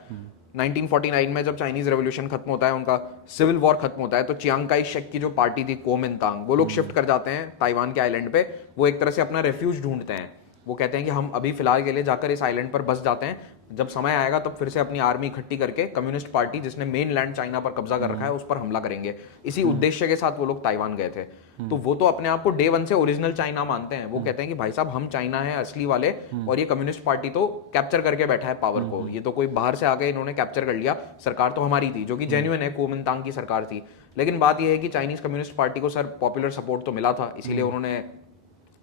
1949 में जब चाइनीज रेवोल्यूशन खत्म होता है, उनका सिविल वॉर खत्म होता है, तो चियांग काई शेक की जो पार्टी थी कुओमिंतांग, वो लोग शिफ्ट कर जाते हैं ताइवान के आइलैंड पे। वो एक तरह से अपना रेफ्यूज ढूंढते हैं। वो कहते हैं कि हम अभी फिलहाल के लिए जाकर इस आइलैंड पर बस जाते हैं, जब समय आएगा तब फिर से अपनी आर्मी इकट्ठी करके कम्युनिस्ट पार्टी जिसने मेन लैंड चाइना पर कब्जा कर रखा है उस पर हमला करेंगे। इसी उद्देश्य के साथ वो लोग ताइवान गए थे। तो वो तो अपने आप को डे वन से ओरिजिनल चाइना मानते हैं। वो कहते हैं कि भाई साहब हम चाइना है असली वाले, और ये कम्युनिस्ट पार्टी तो कैप्चर करके बैठा है पावर को, ये तो कोई बाहर से आके इन्होंने कैप्चर कर लिया, सरकार तो हमारी थी, जो कि जेन्युइन है, कुओमिंतांग की सरकार थी। लेकिन बात यह है कि चाइनीज कम्युनिस्ट पार्टी को सर पॉपुलर सपोर्ट तो मिला था, इसीलिए उन्होंने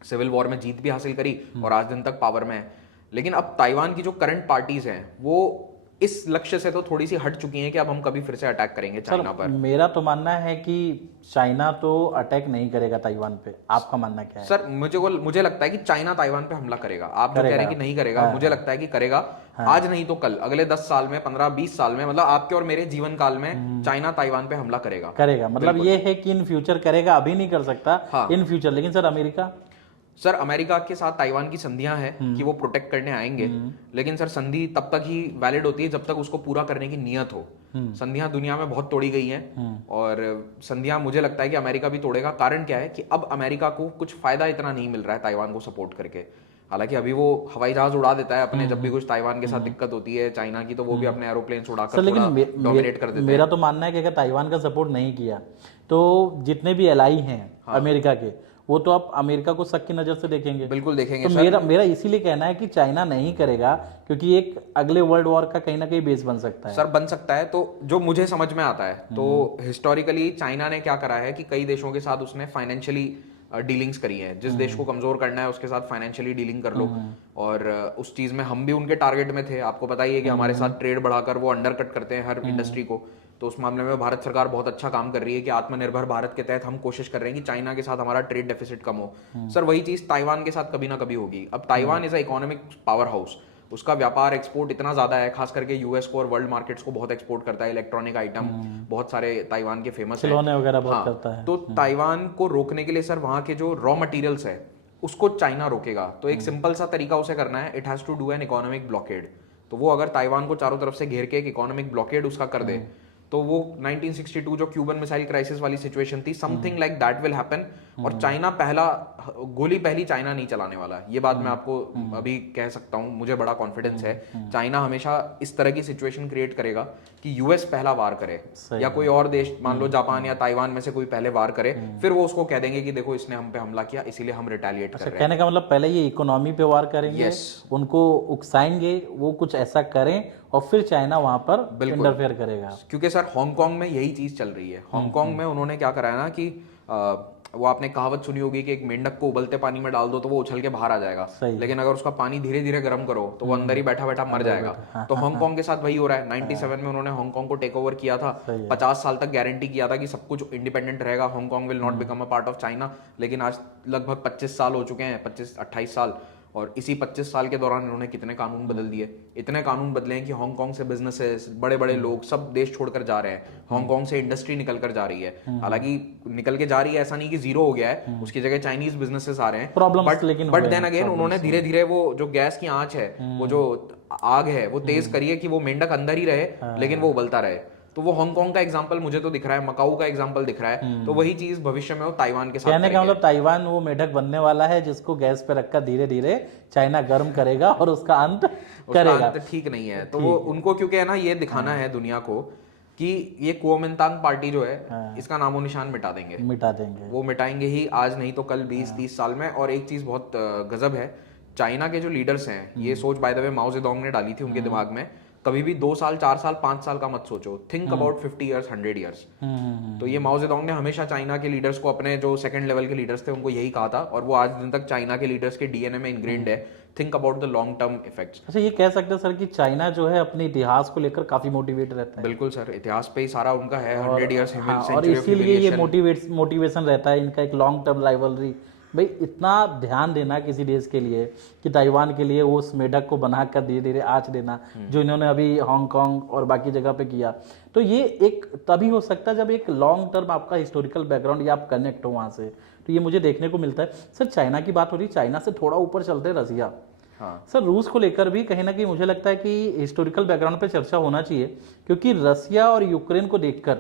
सिविल वॉर में जीत भी हासिल करी और आज दिन तक पावर में है। लेकिन अब ताइवान की जो करंट पार्टीज हैं वो इस लक्ष्य से तो थोड़ी सी हट चुकी हैं कि अब हम कभी फिर से अटैक करेंगे चाइना पर। मेरा तो मानना है कि चाइना तो अटैक नहीं करेगा ताइवान पे, आपका मानना क्या है? सर मुझे लगता है कि चाइना ताइवान पे हमला करेगा। आप जो कह रहे हैं कि नहीं करेगा, मुझे लगता है कि करेगा। आज नहीं तो कल, अगले 10 साल में, 15-20 साल में, मतलब आपके और मेरे जीवन काल में चाइना ताइवान पे हमला करेगा। मतलब ये है कि इन फ्यूचर करेगा, अभी नहीं कर सकता इन फ्यूचर। लेकिन सर अमेरिका, सर अमेरिका के साथ ताइवान की संधियां हैं कि वो प्रोटेक्ट करने आएंगे, लेकिन सर संधि तब तक ही वैलिड होती है जब तक उसको पूरा करने की नियत हो। संधियां दुनिया में बहुत तोड़ी गई हैं, और संधियां मुझे लगता है कि अमेरिका भी तोड़ेगा। कारण क्या है कि अब अमेरिका को कुछ फायदा इतना नहीं मिल रहा है ताइवान को सपोर्ट करके। हालांकि अभी वो हवाई जहाज उड़ा देता है अपने, जब भी कुछ ताइवान के साथ दिक्कत होती है चाइना की, तो वो भी अपने एरोप्लेन उड़ाकर डोमिनेट कर देते हैं। मेरा तो मानना है कि अगर ताइवान का सपोर्ट नहीं किया तो जितने भी एलाई हैं अमेरिका के, वो तो आप अमेरिका को शक की नजर से देखेंगे। बिल्कुल देखेंगे। तो मेरा इसीलिए कहना है कि चाइना नहीं करेगा, क्योंकि एक अगले वर्ल्ड वॉर का कहीं ना कहीं बेस बन सकता है। सर बन सकता है। तो जो मुझे समझ में आता है, तो हिस्टोरिकली चाइना ने क्या करा है कि कई देशों के साथ उसने फाइनेंशियली डीलिंग्स करी है। जिस देश को कमजोर करना है उसके साथ फाइनेंशियली डीलिंग कर लो, और उस चीज में हम भी उनके टारगेट में थे। आपको पता ही है कि हमारे साथ ट्रेड बढ़ाकर वो अंडर कट करते हैं हर इंडस्ट्री को। तो उस मामले में भारत सरकार बहुत अच्छा काम कर रही है कि आत्मनिर्भर भारत के तहत हम कोशिश कर रहे हैं कि चाइना के साथ हमारा ट्रेड डेफिसिट कम हो। सर वही चीज ताइवान के साथ कभी ना कभी होगी। अब Taiwan is a economic power house, उसका व्यापार एक्सपोर्ट इतना ज्यादा है, खास करके यूएस को और वर्ल्ड मार्केट्स को बहुत एक्सपोर्ट करता है। इलेक्ट्रॉनिक आइटम बहुत सारे ताइवान के फेमस हैं, खिलौने वगैरह बहुत करता है। तो ताइवान को रोकने के लिए सर वहां के जो रॉ मटेरियल्स है उसको चाइना रोकेगा। तो एक सिंपल सा तरीका उसे करना है, it has to do an economic blockade. तो वो अगर ताइवान को चारों तरफ से घेर के एक इकोनॉमिक ब्लॉकेड उसका कर दे, तो वो 1962 जो क्यूबन मिसाइल क्राइसिस वाली सिचुएशन थी, something like that will happen. और चाइना गोली पहली चाइना नहीं चलाने वाला, ये बात मैं आपको अभी कह सकता हूं, मुझे बड़ा कॉन्फिडेंस है। चाइना हमेशा इस तरह की सिचुएशन क्रिएट करेगा कि यूएस पहला वार करे, या कोई और देश, मान लो जापान या ताइवान में से कोई पहले वार करे, फिर वो उसको कह देंगे कि देखो इसने हम पे हमला किया इसीलिए हम रिटेलिएट कर रहे हैं। कहने का मतलब पहले ये इकोनॉमी पे वार करेंगे, उनको उकसाएंगे, वो कुछ ऐसा करें, और फिर चाइना वहां पर इंटरफेयर करेगा। क्योंकि सर हांगकांग में यही चीज चल रही है। हांगकांग में उन्होंने क्या कराया ना कि वो आपने कहावत सुनी होगी कि एक मेंढक को उबलते पानी में डाल दो तो वो उछल के बाहर आ जाएगा, लेकिन अगर उसका पानी धीरे धीरे गर्म करो तो वो अंदर ही बैठा बैठा मर जाएगा। तो हांगकांग के साथ वही हो रहा है। 97 में उन्होंने हांगकांग को टेक ओवर किया था, 50 साल तक गारंटी किया था कि सब कुछ इंडिपेंडेंट रहेगा, Hong Kong will not become a part of China. लेकिन आज लगभग 25 साल हो चुके हैं, 25-28 साल, और इसी 25 साल के दौरान इन्होंने कितने कानून बदल दिए। इतने कानून बदले हैं कि हांगकांग से बिजनेसेस, बड़े बड़े लोग सब देश छोड़कर जा रहे हैं। हांगकांग से इंडस्ट्री निकल कर जा रही है, हालांकि निकल के जा रही है, ऐसा नहीं कि जीरो हो गया है, उसकी जगह चाइनीज बिजनेसेस आ रहे हैं। बट देन अगेन उन्होंने धीरे धीरे वो जो गैस की आंच है, वो जो आग है, वो तेज करी है कि वो मेंढक अंदर ही रहे लेकिन वो उबलता रहे। तो वो हांगकांग का एग्जांपल मुझे तो दिख रहा है, मकाऊ का एग्जांपल दिख रहा है। तो वही चीज भविष्य में वो ताइवान के साथ कहने का मतलब ताइवान वो मेढक बनने वाला है जिसको गैस पे रखकर धीरे धीरे चाइना गर्म करेगा और उसका अंत करेगा। ठीक नहीं है। तो वो उनको क्योंकि है ना ये दिखाना है दुनिया को कि ये कुओमिंतांग पार्टी जो है इसका नामो निशान मिटा देंगे। वो मिटाएंगे ही, आज नहीं तो कल, 20-30 साल में। और एक चीज बहुत गजब है, चाइना के जो लीडर्स हैं, ये सोच by the way Mao Zedong ने डाली थी उनके दिमाग में, कभी भी 2 साल 4 साल 5 साल का मत सोचो, थिंक अबाउट 50 ईयर्स 100 ईयर्स। तो ये माओ जेडोंग ने हमेशा चाइना के लीडर्स को, अपने जो सेकंड लेवल के लीडर्स थे उनको यही कहा था, और वो आज दिन तक चाइना के लीडर्स के डीएनए में इनग्रेन्ड है, think about the long term effects. अच्छा, ये कह सकते हैं सर कि चाइना जो है अपने इतिहास को लेकर काफी मोटिवेट रहता है। बिल्कुल सर, इतिहास पे ही सारा उनका है, 100 ईयर्स और इसीलिए ये मोटिवेशन रहता है इनका, एक लॉन्ग टर्म राइवलरी भाई इतना ध्यान देना किसी देश के लिए कि ताइवान के लिए वो उस मेढक को बनाकर धीरे धीरे आँच देना, जो इन्होंने अभी हांगकांग और बाकी जगह पे किया, तो ये एक तभी हो सकता है जब एक लॉन्ग टर्म आपका हिस्टोरिकल बैकग्राउंड या आप कनेक्ट हो वहाँ से। तो ये मुझे देखने को मिलता है। सर चाइना की बात हो रही, चाइना से थोड़ा ऊपर चलते हैं रसिया। हाँ सर रूस को लेकर भी कहीं ना कहीं मुझे लगता है कि हिस्टोरिकल बैकग्राउंड पे चर्चा होना चाहिए, क्योंकि रसिया और यूक्रेन को देखकर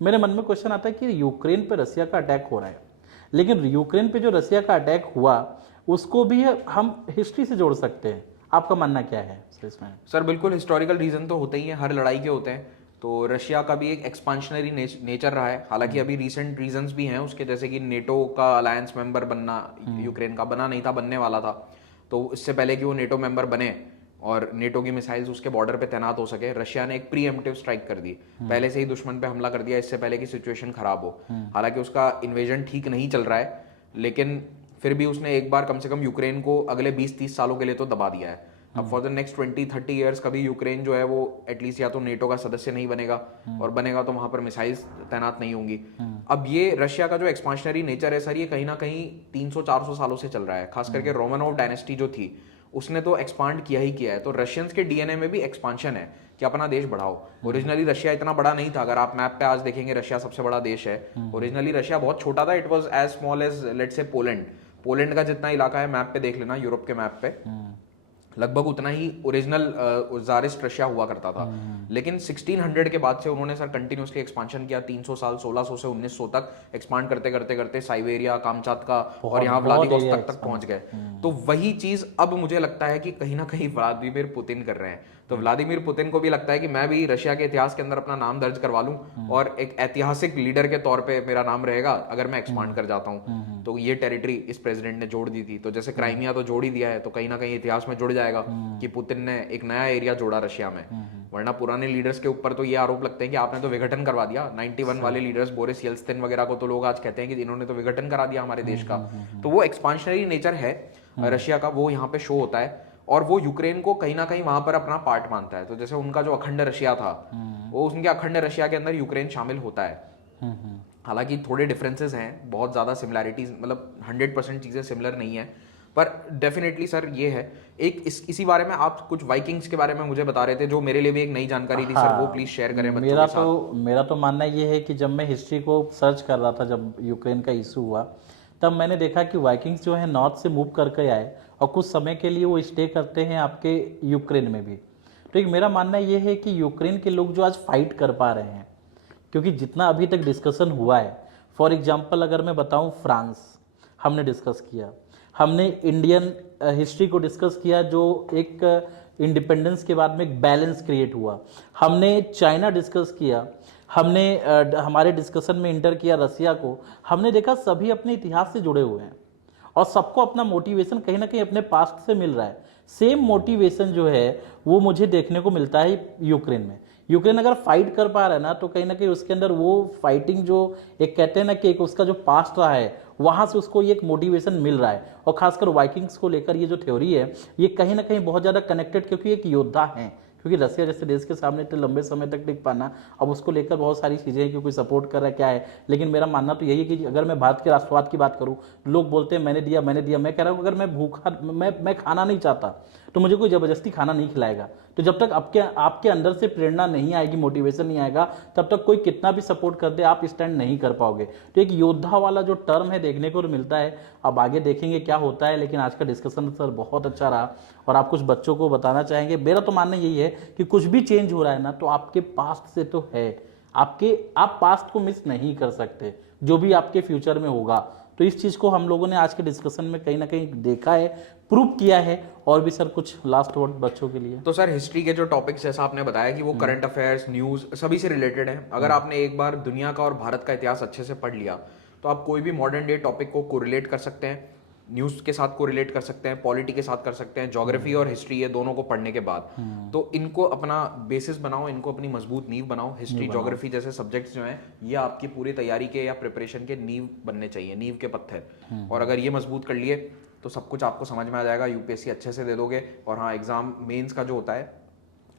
मेरे मन में क्वेश्चन आता है कि यूक्रेन पे रसिया का अटैक हो रहा है, लेकिन यूक्रेन पे जो रसिया का अटैक हुआ उसको भी हम हिस्ट्री से जोड़ सकते हैं। आपका मानना क्या है सर इसमें? सर बिल्कुल, हिस्टोरिकल रीजन तो होते ही हैं, हर लड़ाई के होते हैं। तो रशिया का भी एक एक्सपांशनरी नेचर रहा है। हालांकि अभी रीसेंट रीजंस भी हैं उसके, जैसे कि नेटो का अलायंस मेंबर बनना यूक्रेन का बना नहीं था, बनने वाला था। तो इससे पहले कि वो नेटो मेंबर बने और नेटो की मिसाइल्स उसके बॉर्डर पे तैनात हो सके, रशिया ने एक प्रीएम्प्टिव स्ट्राइक कर दी, पहले से ही दुश्मन पे हमला कर दिया इससे पहले कि सिचुएशन खराब हो। हालांकि उसका इन्वेजन ठीक नहीं चल रहा है, लेकिन फिर भी उसने एक बार कम से कम यूक्रेन को अगले 20-30 सालों के लिए तो दबा दिया है। अब फॉर द नेक्स्ट 20-30 ईयर्स कभी यूक्रेन जो है वो एटलीस्ट या तो नेटो का सदस्य नहीं बनेगा, और बनेगा तो वहां पर मिसाइल्स तैनात नहीं होंगी। अब ये रशिया का जो एक्सपांशनरी नेचर है सर, ये कहीं ना कहीं 300-400 सालों से चल रहा है। खास करके रोमनोव डायनेस्टी जो थी उसने तो एक्सपांड किया ही किया है। तो रशियंस के डीएनए में भी एक्सपांशन है कि अपना देश बढ़ाओ। ओरिजिनली रशिया इतना बड़ा नहीं था, अगर आप मैप पे आज देखेंगे रशिया सबसे बड़ा देश है। ओरिजिनली रशिया बहुत छोटा था, it was as small as let's say Poland का जितना इलाका है मैप पे देख लेना, यूरोप के मैप पे लगभग उतना ही ओरिजिनल ज़ारिस्ट रशिया हुआ करता था। लेकिन 1600 के बाद से उन्होंने सर कंटिन्यूसली एक्सपांशन किया, 300 साल 1600 से 1900 तक एक्सपांड करते करते करते साइबेरिया, कामचातका और यहाँ व्लादिवोस्तोक तक पहुंच गए। तो वही चीज अब मुझे लगता है कि कहीं ना कहीं व्लादिमीर पुतिन कर रहे हैं। तो व्लादिमीर पुतिन को भी लगता है कि मैं भी रशिया के इतिहास के अंदर अपना नाम दर्ज करवा लूं और एक ऐतिहासिक लीडर के तौर पे मेरा नाम रहेगा अगर मैं एक्सपांड कर जाता हूं। तो ये टेरिटरी इस प्रेसिडेंट ने जोड़ दी थी। तो जैसे क्राइमिया तो जोड़ ही दिया है, तो कहीं ना कहीं इतिहास में जुड़ जाएगा कि पुतिन ने एक नया एरिया जोड़ा रशिया में। वरना पुराने लीडर्स के ऊपर तो ये आरोप लगते हैं कि आपने तो विघटन करवा दिया। 91 वाले लीडर्स बोरिस येल्त्सिन वगैरह को तो लोग आज कहते हैं कि इन्होंने तो विघटन करा दिया हमारे देश का। तो वो एक्सपांशनरी नेचर है रशिया का, वो यहाँ पे शो होता है। और वो यूक्रेन को कहीं ना कहीं वहां पर अपना पार्ट मानता है। तो जैसे उनका जो अखंड रशिया था, वो उनके अखंड रशिया के अंदर यूक्रेन शामिल होता है। हालांकि थोड़े डिफरेंसेस हैं, बहुत ज़्यादा सिमिलैरिटीज, मतलब 100% चीज़ें सिमिलर नहीं है, पर डेफिनेटली सर ये है। एक इसी बारे में आप कुछ वाइकिंग्स के बारे में मुझे बता रहे थे, जो मेरे लिए भी एक नई जानकारी थी सर, वो प्लीज शेयर करें बच्चों के साथ। मेरा तो मानना ये है कि जब मैं हिस्ट्री को सर्च कर रहा था, जब यूक्रेन का इशू हुआ, तब मैंने देखा कि वाइकिंग्स जो है नॉर्थ से मूव करके आए और कुछ समय के लिए वो स्टे करते हैं आपके यूक्रेन में भी। तो एक मेरा मानना ये है कि यूक्रेन के लोग जो आज फाइट कर पा रहे हैं, क्योंकि जितना अभी तक डिस्कशन हुआ है, फॉर एग्जांपल अगर मैं बताऊं, फ्रांस हमने डिस्कस किया, हमने इंडियन हिस्ट्री को डिस्कस किया जो एक इंडिपेंडेंस के बाद में एक बैलेंस क्रिएट हुआ, हमने चाइना डिस्कस किया, हमने हमारे डिस्कशन में इंटर किया रसिया को। हमने देखा सभी अपने इतिहास से जुड़े हुए हैं और सबको अपना मोटिवेशन कहीं ना कहीं अपने पास्ट से मिल रहा है। सेम मोटिवेशन जो है वो मुझे देखने को मिलता है यूक्रेन में। यूक्रेन अगर फाइट कर पा रहा है ना, तो कहीं ना कहीं उसके अंदर वो फाइटिंग जो एक कहते हैं ना कि एक उसका जो पास्ट रहा है, वहां से उसको ये एक मोटिवेशन मिल रहा है। और खासकर वाइकिंग्स को लेकर ये जो थ्योरी है, ये कहीं ना कहीं बहुत ज़्यादा कनेक्टेड, क्योंकि एक योद्धा हैं, क्योंकि रसिया जैसे देश के सामने इतने लंबे समय तक टिक पाना, अब उसको लेकर बहुत सारी चीज़ें हैं कि कोई सपोर्ट कर रहा है क्या है। लेकिन मेरा मानना तो यही है कि अगर मैं भारत के राष्ट्रवाद की बात करूं, लोग बोलते हैं मैंने दिया मैंने दिया। मैं कह रहा हूं अगर मैं भूखा मैं खाना नहीं चाहता तो मुझे कोई ज़बरदस्ती खाना नहीं खिलाएगा। तो जब तक आपके अंदर से प्रेरणा नहीं आएगी, मोटिवेशन नहीं आएगा, तब तक कोई कितना भी सपोर्ट कर दे आप स्टैंड नहीं कर पाओगे। तो एक योद्धा वाला जो टर्म है देखने को मिलता है। अब आगे देखेंगे क्या होता है, लेकिन आज का डिस्कशन सर बहुत अच्छा रहा और आप कुछ बच्चों को बताना चाहेंगे। मेरा तो मानना यही है कि कुछ भी चेंज हो रहा है ना, तो आपके पास्ट से तो है, आप पास्ट को मिस नहीं कर सकते, जो भी आपके फ्यूचर में होगा। तो इस चीज़ को हम लोगों ने आज के डिस्कशन में कहीं ना कहीं देखा है, प्रूव किया है। और भी सर कुछ लास्ट वर्ड बच्चों के लिए? तो सर हिस्ट्री के जो टॉपिक्स जैसा आपने बताया कि वो करंट अफेयर्स, न्यूज़ सभी से रिलेटेड है। अगर आपने एक बार दुनिया का और भारत का इतिहास अच्छे से पढ़ लिया, तो आप कोई भी मॉडर्न डे टॉपिक को कोरिलेट कर सकते हैं, न्यूज़ के साथ कोरिलेट कर सकते हैं, पॉलिटी के साथ कर सकते हैं, ज्योग्राफी और हिस्ट्री, ये दोनों को पढ़ने के बाद तो इनको अपना बेसिस बनाओ, इनको अपनी मजबूत नींव बनाओ। हिस्ट्री, ज्योग्राफी जैसे सब्जेक्ट्स जो हैं, ये आपकी पूरी तैयारी के या प्रिपरेशन के नींव बनने चाहिए, नींव के पत्थर। और अगर ये मजबूत कर लिए तो सब कुछ आपको समझ में आ जाएगा, यूपीएससी अच्छे से दे दोगे। और हाँ, एग्जाम मेंस का जो होता है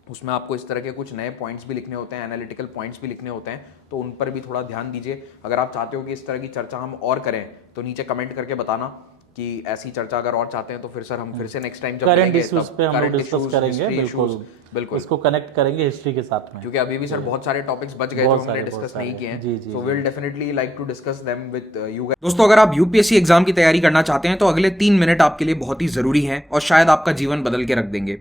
उसमें आपको इस तरह के कुछ नए पॉइंट्स भी लिखने होते हैं, एनालिटिकल पॉइंट्स भी लिखने होते हैं, तो उन पर भी थोड़ा ध्यान दीजिए। अगर आप चाहते हो कि इस तरह की चर्चा हम और करें तो नीचे कमेंट करके बताना। कि ऐसी चर्चा अगर और चाहते हैं तो फिर सर हम फिर से नेक्स्ट टाइम जब करंट मिलेंगे इश्यूज पे हम लोग डिस्कस करेंगे, बिल्कुल इसको कनेक्ट करेंगे हिस्ट्री के साथ में, क्योंकि अभी भी सर बहुत सारे टॉपिक्स बच गए जो हमने डिस्कस नहीं किए हैं, so will definitely like to discuss them with you guys. दोस्तों अगर आप यूपीएससी एग्जाम की तैयारी करना चाहते हैं तो अगले 3 मिनट आपके लिए बहुत ही जरूरी हैं और शायद आपका जीवन बदल के रख देंगे।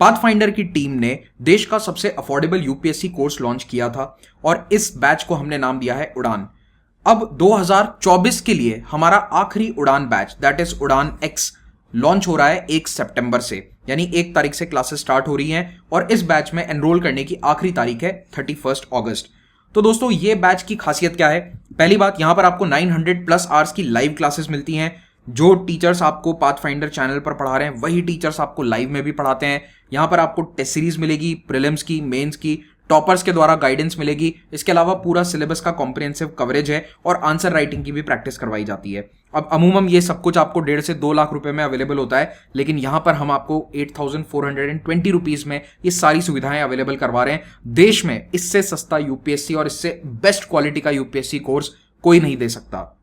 पाथफाइंडर की टीम ने देश का सबसे अफोर्डेबल यूपीएससी कोर्स लॉन्च किया था और इस बैच को हमने नाम दिया है उड़ान। अब 2024 के लिए हमारा आखिरी उड़ान बैच दैट इज उड़ान एक्स लॉन्च हो रहा है 1 सितंबर से, यानी 1 तारीख से क्लासेस स्टार्ट हो रही हैं और इस बैच में एनरोल करने की आखिरी तारीख है 31 अगस्त। तो दोस्तों ये बैच की खासियत क्या है? पहली बात, यहां पर आपको 900+ आवर्स की लाइव क्लासेस मिलती हैं। जो टीचर्स आपको पाथफाइंडर चैनल पर पढ़ा रहे हैं वही टीचर्स आपको लाइव में भी पढ़ाते हैं। यहां पर आपको टेस्ट सीरीज मिलेगी, प्रीलिम्स की, मेंस की, टॉपर्स के द्वारा गाइडेंस मिलेगी। इसके अलावा पूरा सिलेबस का कॉम्प्रिहेंसिव कवरेज है और आंसर राइटिंग की भी प्रैक्टिस करवाई जाती है। अब अमूमन ये सब कुछ आपको 1.5 से 2 लाख रुपए में अवेलेबल होता है, लेकिन यहां पर हम आपको 8,420 रुपीज में ये सारी सुविधाएं अवेलेबल करवा रहे हैं। देश में इससे सस्ता यूपीएससी और इससे बेस्ट क्वालिटी का यूपीएससी कोर्स कोई नहीं दे सकता।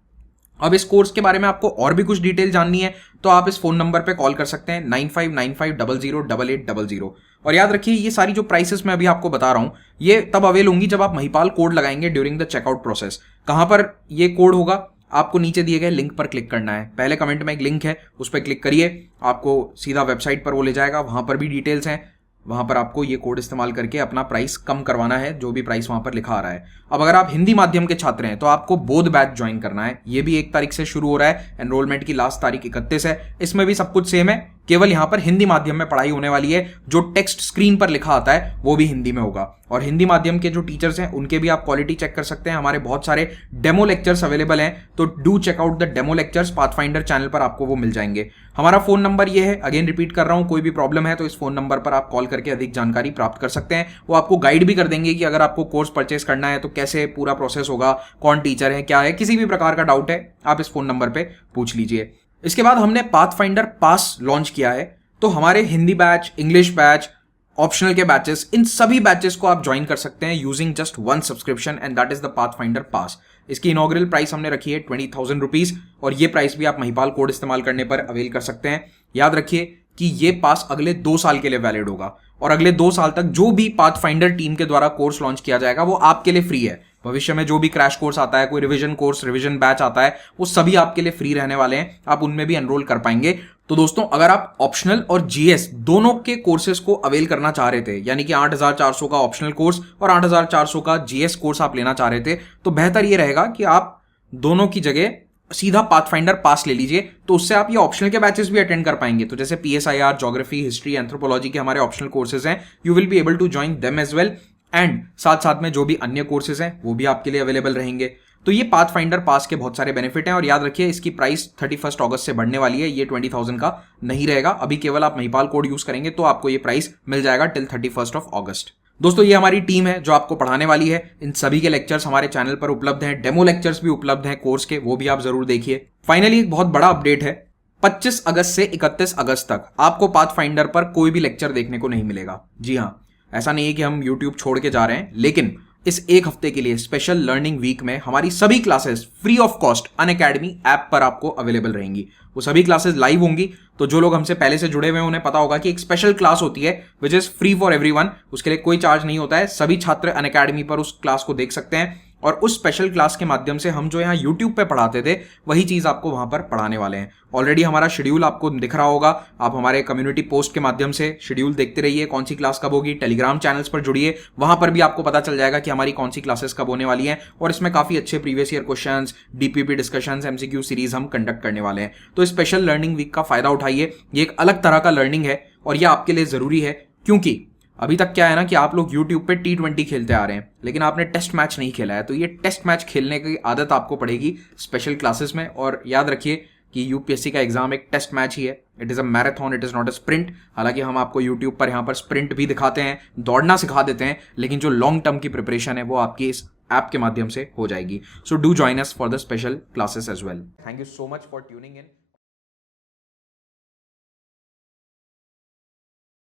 अब इस कोर्स के बारे में आपको और भी कुछ डिटेल जाननी है तो आप इस फोन नंबर पे कॉल कर सकते हैं 9595008800। और याद रखिए ये सारी जो प्राइसेस मैं अभी आपको बता रहा हूं ये तब अवेल होंगी जब आप महिपाल कोड लगाएंगे ड्यूरिंग द चेकआउट प्रोसेस। कहां पर ये कोड होगा? आपको नीचे दिए गए लिंक पर क्लिक करना है। पहले कमेंट में एक लिंक है, उस पर क्लिक करिए, आपको सीधा वेबसाइट पर वो ले जाएगा। वहां पर भी डिटेल्स हैं, वहां पर आपको ये कोड इस्तेमाल करके अपना प्राइस कम करवाना है, जो भी प्राइस वहां पर लिखा आ रहा है। अब अगर आप हिंदी माध्यम के छात्र हैं तो आपको बोध बैच ज्वाइन करना है। ये भी 1 तारीख से शुरू हो रहा है, एनरोलमेंट की लास्ट तारीख 31 है। इसमें भी सब कुछ सेम है, केवल यहां पर हिंदी माध्यम में पढ़ाई होने वाली है। जो टेक्स्ट स्क्रीन पर लिखा आता है वो भी हिंदी में होगा और हिंदी माध्यम के जो टीचर्स हैं उनके भी आप क्वालिटी चेक कर सकते हैं। हमारे बहुत सारे डेमो लेक्चर्स अवेलेबल हैं, तो do check out the demo lectures. Pathfinder channel पर आपको वो मिल जाएंगे। हमारा फोन नंबर ये है, अगेन रिपीट कर रहा हूं, कोई भी प्रॉब्लम है तो इस फोन नंबर पर आप कॉल करके अधिक जानकारी प्राप्त कर सकते हैं। वो आपको गाइड भी कर देंगे कि अगर आपको कोर्स परचेस करना है तो कैसे पूरा प्रोसेस होगा, कौन टीचर है, क्या है। किसी भी प्रकार का डाउट है आप इस फोन नंबर पे पूछ लीजिए। इसके बाद हमने पाथफाइंडर पास लॉन्च किया है, तो हमारे Hindi batch, English batch, optional के बैचेस, इन सभी बैचेस को आप ज्वाइन कर सकते हैं using just 1 subscription and that is the pathfinder pass. इसकी इनॉग्रल प्राइस हमने रखी है 20,000 रुपीज और ये प्राइस भी आप महिपाल कोड इस्तेमाल करने पर अवेल कर सकते हैं। याद रखिए कि ये पास अगले 2 साल के लिए वैलिड होगा और अगले 2 साल तक जो भी पाथफाइंडर टीम के द्वारा कोर्स लॉन्च किया जाएगा वो आपके लिए फ्री है। भविष्य में जो भी क्रैश कोर्स आता है, कोई रिवीजन कोर्स, रिवीजन बैच आता है, वो सभी आपके लिए फ्री रहने वाले हैं, आप उनमें भी एनरोल कर पाएंगे। तो दोस्तों अगर आप ऑप्शनल और जीएस दोनों के कोर्सेज को अवेल करना चाह रहे थे, यानी कि 8,400 का ऑप्शनल कोर्स और 8,400 का जीएस कोर्स आप लेना चाह रहे थे, तो बेहतर ये रहेगा कि आप दोनों की जगह सीधा पाथफाइंडर पास ले लीजिए। तो उससे आप ये ऑप्शनल के बैचेस भी अटेंड कर पाएंगे। तो जैसे पीएसआईआर, ज्योग्राफी, हिस्ट्री, एंथ्रोपोलॉजी के हमारे ऑप्शनल कोर्सेज हैं, you will be able to join them as well and साथ साथ में जो भी अन्य कोर्सेज हैं वो भी आपके लिए अवेलेबल रहेंगे। तो ये पाथफाइंडर पास के बहुत सारे बेनिफिट हैं और याद रखिए इसकी प्राइस 31 अगस्त से बढ़ने वाली है। ये 20,000 का नहीं रहेगा। अभी केवल आप महिपाल कोड यूज करेंगे तो आपको ये प्राइस मिल जाएगा टिल 31 अगस्त। दोस्तों ये हमारी टीम है जो आपको पढ़ाने वाली है। इन सभी के लेक्चर्स हमारे चैनल पर उपलब्ध हैं, डेमो लेक्चर्स भी उपलब्ध हैं कोर्स के, वो भी आप जरूर देखिए। फाइनली एक बहुत बड़ा अपडेट है, 25 अगस्त से 31 अगस्त तक आपको पाथफाइंडर पर कोई भी लेक्चर देखने को नहीं मिलेगा। जी हाँ, ऐसा नहीं है कि हम यूट्यूब छोड़ के जा रहे हैं, लेकिन इस 1 हफ्ते के लिए स्पेशल लर्निंग वीक में हमारी सभी classes free of cost Unacademy app पर आपको अवेलेबल रहेंगी। वो सभी क्लासेस लाइव होंगी, तो जो लोग हमसे पहले से जुड़े हुए हैं उन्हें पता होगा कि एक स्पेशल क्लास होती है which is free for everyone. उसके लिए कोई चार्ज नहीं होता है, सभी छात्र अनअकैडमी पर उस क्लास को देख सकते हैं और उस स्पेशल क्लास के माध्यम से हम जो यहाँ यूट्यूब पे पढ़ाते थे वही चीज आपको वहां पर पढ़ाने वाले हैं। ऑलरेडी हमारा शेड्यूल आपको दिख रहा होगा, आप हमारे कम्युनिटी पोस्ट के माध्यम से शेड्यूल देखते रहिए, कौन सी क्लास कब होगी। टेलीग्राम चैनल्स पर जुड़िए, वहां पर भी आपको पता चल जाएगा कि हमारी कौन सी क्लासेस कब होने वाली हैं और इसमें काफी अच्छे previous year questions, DPP discussions, MCQ series हम कंडक्ट करने वाले हैं। तो इस स्पेशल लर्निंग वीक का फायदा उठाइए। ये एक अलग तरह का लर्निंग है और ये आपके लिए जरूरी है, क्योंकि अभी तक क्या है ना कि आप लोग YouTube पे T20 खेलते आ रहे हैं लेकिन आपने टेस्ट मैच नहीं खेला है। तो ये टेस्ट मैच खेलने की आदत आपको पड़ेगी स्पेशल क्लासेस में। और याद रखिए कि यूपीएससी का एग्जाम एक टेस्ट मैच ही है, it is a marathon, it is not a sprint. हालांकि हम आपको यूट्यूब पर यहाँ पर स्प्रिंट भी दिखाते हैं, दौड़ना सिखा देते हैं, लेकिन जो लॉन्ग टर्म की प्रिपरेशन है वो आपकी इस ऐप के माध्यम से हो जाएगी। So do join us for the special classes as well. Thank you so much for tuning in.